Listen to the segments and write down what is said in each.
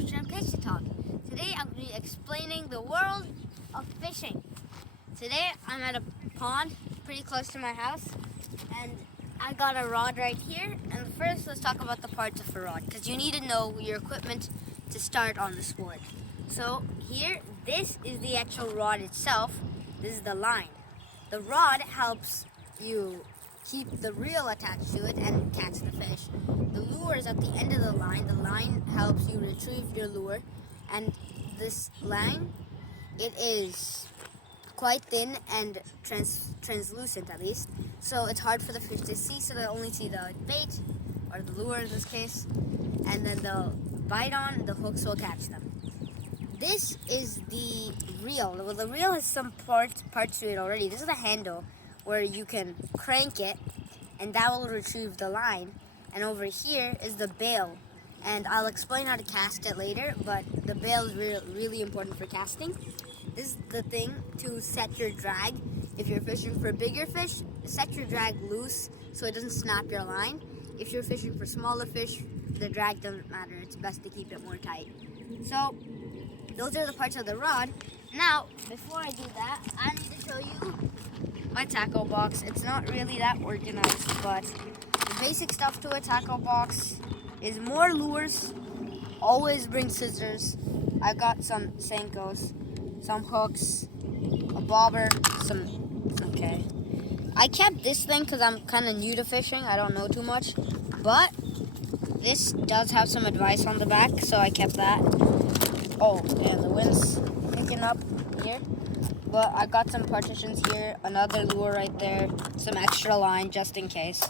to Shrimp Casey Talk. Today I'm going to be explaining the world of fishing. Today I'm at a pond pretty close to my house and I got a rod right here. And first let's talk about the parts of a rod because you need to know your equipment to start on the sport. So here, this is the actual rod itself. This is the line. The rod helps you keep the reel attached to it and catch the fish. The lure is at the end of the line. The line helps you retrieve your lure. And this line, it is quite thin and translucent at least. So it's hard for the fish to see, so they only see the bait, or the lure in this case. And then they'll bite on, the hooks will catch them. This is the reel. Well, the reel has some parts to it already. This is the handle where you can crank it and that will retrieve the line. And over here is the bail. And I'll explain how to cast it later, but the bail is really important for casting. This is the thing to set your drag. If you're fishing for bigger fish, set your drag loose so it doesn't snap your line. If you're fishing for smaller fish, the drag doesn't matter. It's best to keep it more tight. So those are the parts of the rod. Now, before I do that, I need to show you my tackle box. It's not really that organized, but the basic stuff to a tackle box is more lures. Always bring scissors. I got some Senkos, some hooks, a bobber, okay. I kept this thing because I'm kind of new to fishing. I don't know too much, but this does have some advice on the back, so I kept that. Oh, and the wind's picking up here. But I got some partitions here, another lure right there, some extra line just in case.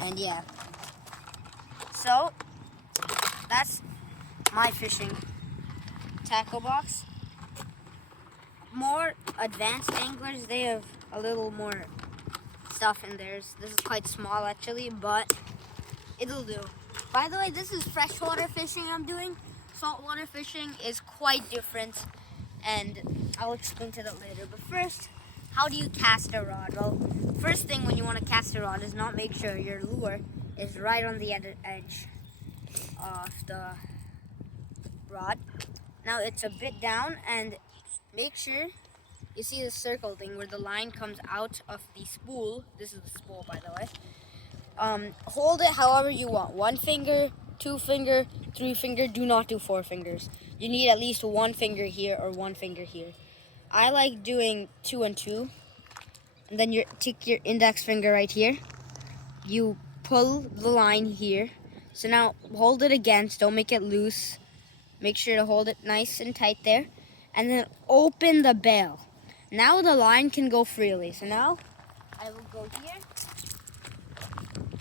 And yeah. So, that's my fishing tackle box. More advanced anglers, they have a little more stuff in theirs. This is quite small actually, but it'll do. By the way, this is freshwater fishing I'm doing. Saltwater fishing is quite different, and I'll explain to that later. But first, how do you cast a rod? Well, first thing when you want to cast a rod is not make sure your lure is right on the edge of the rod. Now it's a bit down, and make sure you see the circle thing where the line comes out of the spool. This is the spool, by the way. Hold it however you want. 1 finger, 2 finger, 3 finger. Do not do 4 fingers. You need at least 1 finger here or 1 finger here. I like doing 2 and 2. And then you take your index finger right here. You pull the line here. So now hold it against. Don't make it loose. Make sure to hold it nice and tight there. And then open the bail. Now the line can go freely. So now I will go here.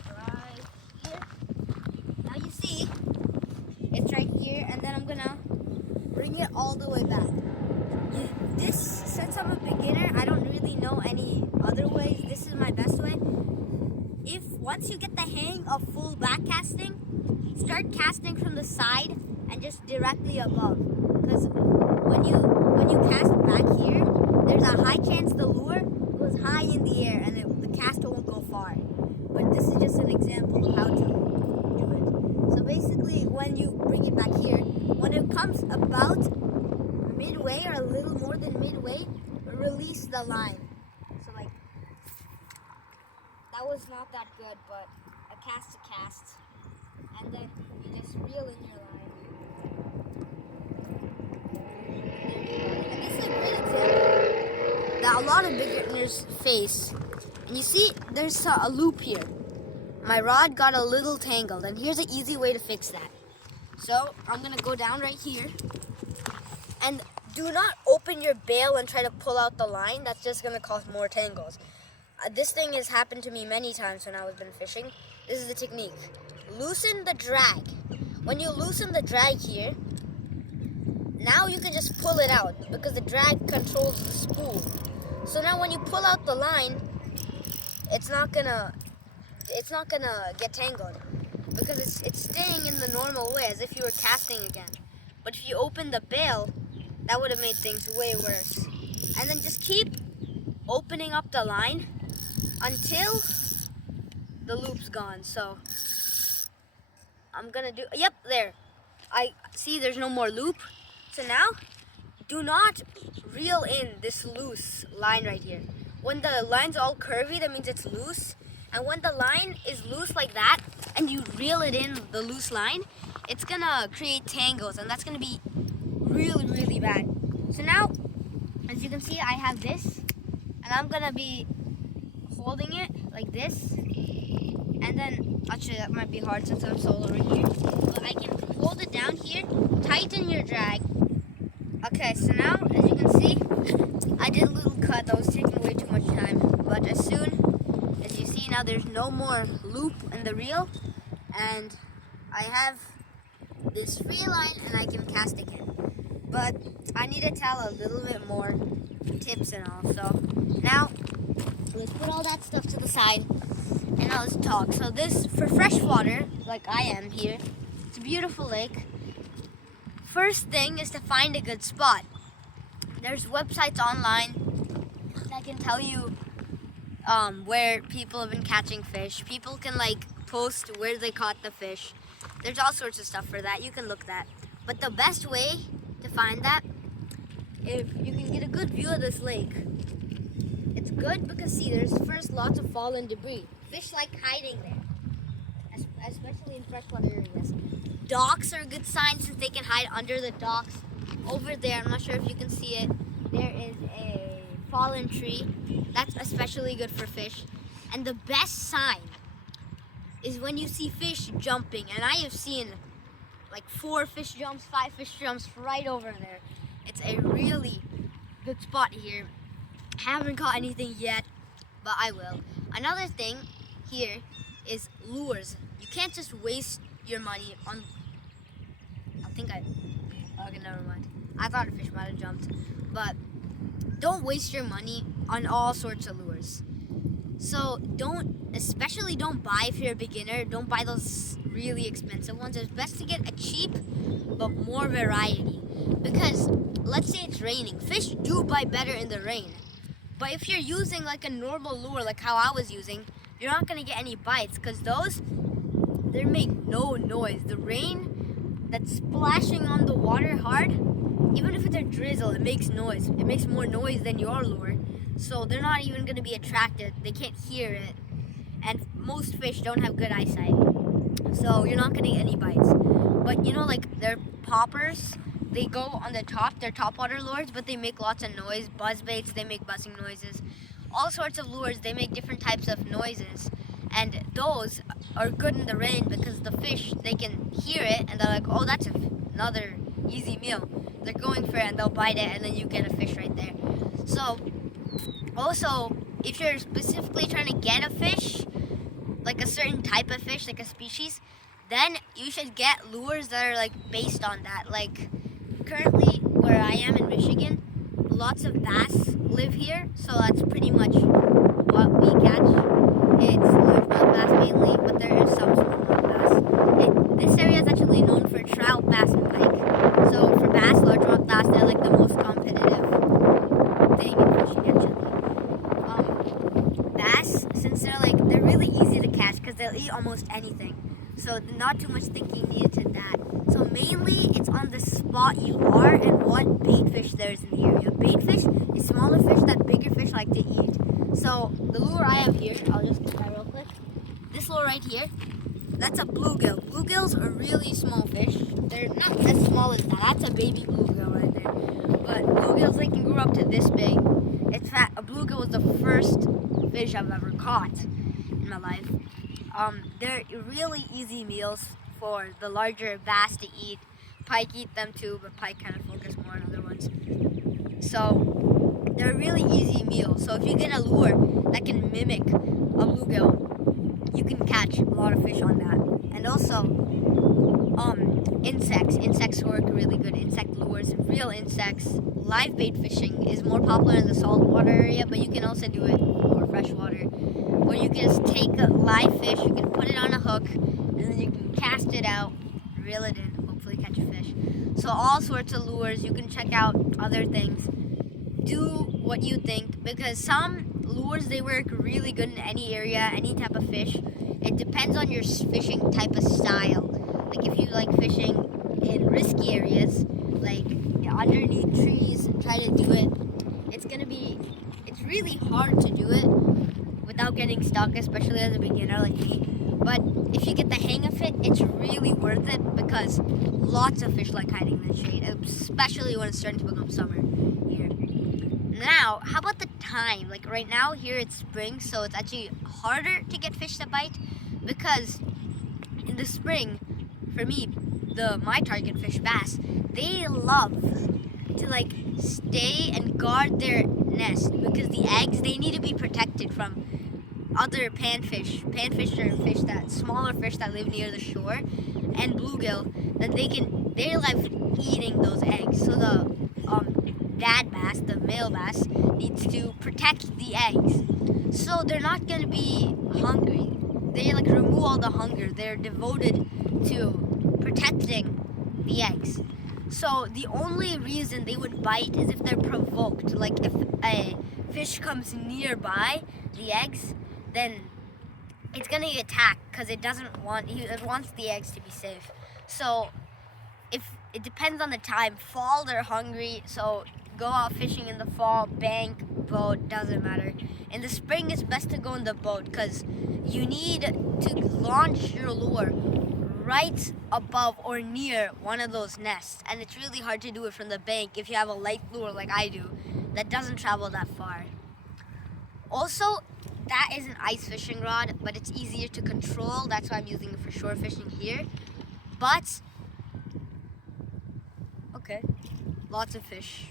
Right here. Now you see it's right here, and then I'm gonna bring it all the way back. Since I'm a beginner, I don't really know any other ways. This is my best way. Once you get the hang of full back casting, start casting from the side and just directly above. Because when you cast back here, there's a high chance the lure goes high in the air and the caster won't go far. But this is just an example of how to do it. So basically, when you bring it back here, when it comes about midway or a little more than midway, release the line. So like, that was not that good, but a cast, and then you just reel in your line. And this is a great example that a lot of beginners face. And you see, there's a loop here. My rod got a little tangled, and here's an easy way to fix that. So I'm gonna go down right here, and do not open your bail and try to pull out the line. That's just gonna cause more tangles. This thing has happened to me many times when I was been fishing. This is the technique. Loosen the drag. When you loosen the drag here, now you can just pull it out because the drag controls the spool. So now when you pull out the line, it's not gonna get tangled because it's staying in the normal way as if you were casting again. But if you open the bail, that would have made things way worse. And then just keep opening up the line until the loop's gone. So I'm gonna do, yep, there. I see there's no more loop. So now, do not reel in this loose line right here. When the line's all curvy, that means it's loose. And when the line is loose like that, and you reel it in the loose line, it's gonna create tangles, and that's gonna be really, really bad. So now, as you can see, I have this, and I'm gonna be holding it like this. And then, actually that might be hard since I'm solo right here. But I can hold it down here, tighten your drag. Okay, so now, as you can see, I did a little cut that was taking way too much time. But as soon as you see now, there's no more loop in the reel. And I have this free line and I can cast again. But I need to tell a little bit more tips and all. So now, let's put all that stuff to the side. And now let's talk. So this, for freshwater, like I am here, it's a beautiful lake. First thing is to find a good spot. There's websites online that can tell you where people have been catching fish. People can like post where they caught the fish. There's all sorts of stuff for that. You can look that. But the best way to find that, if you can get a good view of this lake, it's good because see, there's first lots of fallen debris. Fish like hiding there, especially in freshwater areas. Docks are a good sign since they can hide under the docks. Over there, I'm not sure if you can see it, there is a fallen tree. That's especially good for fish. And the best sign is when you see fish jumping. And I have seen like 4 fish jumps, 5 fish jumps right over there. It's a really good spot here. Haven't caught anything yet, but I will. Another thing here is lures. You can't just waste your money on, okay, never mind. I thought a fish might have jumped. But don't waste your money on all sorts of lures. So especially don't buy if you're a beginner. Don't buy those really expensive ones. It's best to get a cheap but more variety. Because let's say it's raining. Fish do bite better in the rain. But if you're using like a normal lure, like how I was using, you're not gonna get any bites because those, they make no noise. The rain that's splashing on the water hard, even if it's a drizzle, it makes noise. It makes more noise than your lure. So they're not even gonna be attracted. They can't hear it. And most fish don't have good eyesight. So you're not gonna get any bites. But you know, like their poppers, they go on the top, they're topwater lures, but they make lots of noise. Buzz baits, they make buzzing noises. All sorts of lures, they make different types of noises. And those are good in the rain because the fish, they can hear it and they're like, oh, that's another easy meal. They're going for it and they'll bite it and then you get a fish right there. So, also, if you're specifically trying to get a fish, like a certain type of fish, like a species, then you should get lures that are like based on that. Like currently where I am in Michigan, lots of bass live here, so that's pretty much what we catch. It's largemouth bass mainly, but there is some smallmouth bass. This area is actually known for trout, bass, and pike. So for bass, largemouth bass, they're like the most competitive thing in fishing actually. Bass, since they're really easy to catch because they'll eat almost anything. So not too much thinking needed to that. So mainly it's on the spot you are and what bait fish there is in the area. Bait fish is smaller fish that bigger fish like to eat. So the lure I have here, I'll just try real quick. This lure right here, that's a bluegill. Bluegills are really small fish. They're not as small as that. That's a baby bluegill right there. But bluegills, they can grow up to this big. It's fat. A bluegill was the first fish I've ever caught in my life. They're really easy meals for the larger bass to eat. Pike eat them too, but pike kind of focus more on other ones. So they're a really easy meal. So if you get a lure that can mimic a bluegill, you can catch a lot of fish on that. And also, insects. Insects work really good. Insect lures, real insects. Live bait fishing is more popular in the saltwater area, but you can also do it for freshwater. Where you can just take a live fish, you can put it on a hook, and then you can cast it out, reel it in, hopefully catch a fish. So all sorts of lures, you can check out other things. Do what you think, because some lures, they work really good in any area, any type of fish. It depends on your fishing type of style. Like if you like fishing in getting stuck, especially as a beginner like me. But if you get the hang of it, it's really worth it because lots of fish like hiding in the shade, especially when it's starting to become summer here. Now, how about the time? Like right now here it's spring, so it's actually harder to get fish that bite because in the spring, for me, my target fish, bass, they love to like stay and guard their nest because the eggs, they need to be protected from other panfish. Panfish are smaller fish that live near the shore, and bluegill, that they love eating those eggs. So the dad bass, the male bass, needs to protect the eggs. So they're not gonna be hungry. They like remove all the hunger. They're devoted to protecting the eggs. So the only reason they would bite is if they're provoked. Like if a fish comes nearby the eggs, then it's gonna attack because it wants the eggs to be safe. So if it depends on the time. Fall, they're hungry, so go out fishing in the fall, bank, boat, doesn't matter. In the spring, it's best to go in the boat because you need to launch your lure right above or near one of those nests, and it's really hard to do it from the bank if you have a light lure like I do that doesn't travel that far. Also, that is an ice fishing rod, but it's easier to control. That's why I'm using it for shore fishing here. But okay, lots of fish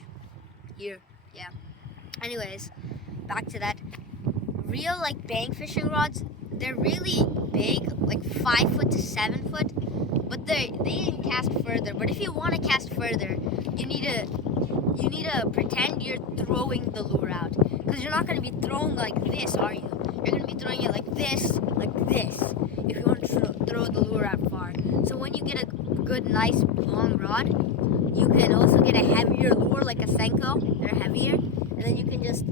here. Yeah. Anyways, back to that. Real like bank fishing rods, they're really big, like 5 foot to 7 foot, but they can cast further. But if you want to cast further, you need to pretend you're throwing the lure out, because you're not going to be throwing like this, are you? You're going to be throwing it like this, if you want to throw the lure out far. So when you get a good, nice, long rod, you can also get a heavier lure like a Senko. They're heavier, and then you can just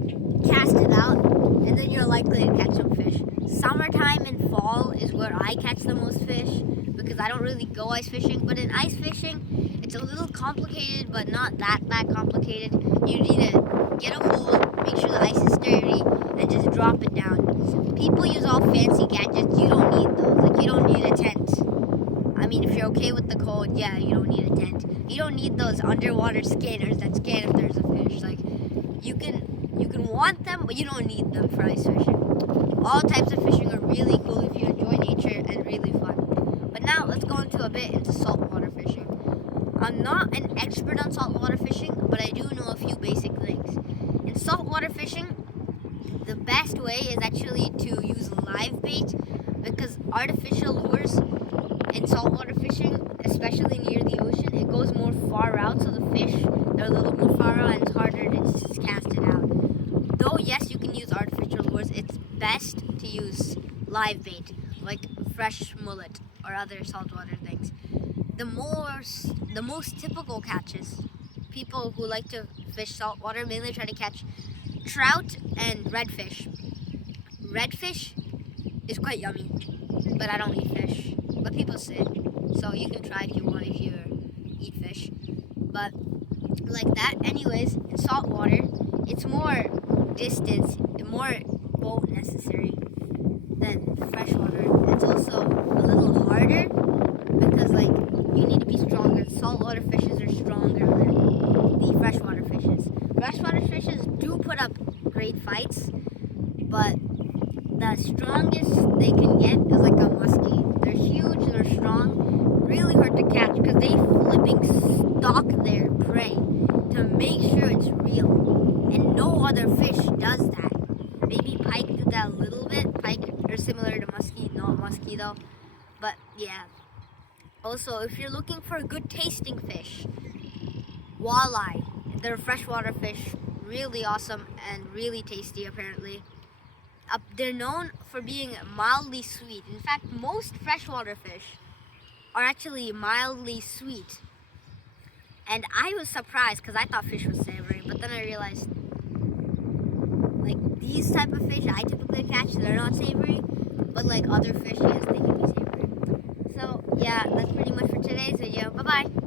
cast it out, and then you're likely to catch some fish. Summertime and fall is where I catch the most fish because I don't really go ice fishing. But in ice fishing, it's a little complicated, but not that complicated. You need to get a hole, make sure the ice is sturdy, and just drop it down. People use all fancy gadgets. You don't need those. Like, you don't need a tent. I mean, if you're okay with the cold, yeah, you don't need a tent. You don't need those underwater scanners that scan if there's a fish. Like, you can want them, but you don't need them for ice fishing. All types of fishing are really cool if you enjoy nature and really fun. But now let's go into saltwater fishing. I'm not an expert on saltwater fishing, but I do know a few basic things. In saltwater fishing, the best way is actually to use live bait, because artificial lures in saltwater fishing, especially near the ocean, it goes more far out, so the fish, they're a little more far out and it's harder to just cast it out. Though yes, you can use artificial lures, it's best to use live bait, like fresh mullet or other saltwater things. The most typical catches, people who like to fish saltwater mainly try to catch trout and redfish. Redfish is quite yummy, but I don't eat fish. But people say, so you can try if you want, if you eat fish. But like that, anyways, in saltwater, it's more distance, more boat necessary than freshwater. It's also a little harder because like you need to be stronger. Saltwater fishes are stronger than the freshwater fishes. Freshwater fishes do put up great fights, but the strongest they can get is like a muskie. They're huge, they're strong, really hard to catch because they flipping stalk their prey to make sure it's real. And no other fish does that. Maybe pike do that a little bit. Pike are similar to muskie, not muskie though. But yeah. Also, if you're looking for a good tasting fish, walleye. They're freshwater fish, really awesome and really tasty apparently. They're known for being mildly sweet. In fact, most freshwater fish are actually mildly sweet. And I was surprised because I thought fish was savory, but then I realized like these type of fish I typically catch, they're not savory, but like other fish, yes, they can be savory. So yeah, that's pretty much for today's video. Bye bye.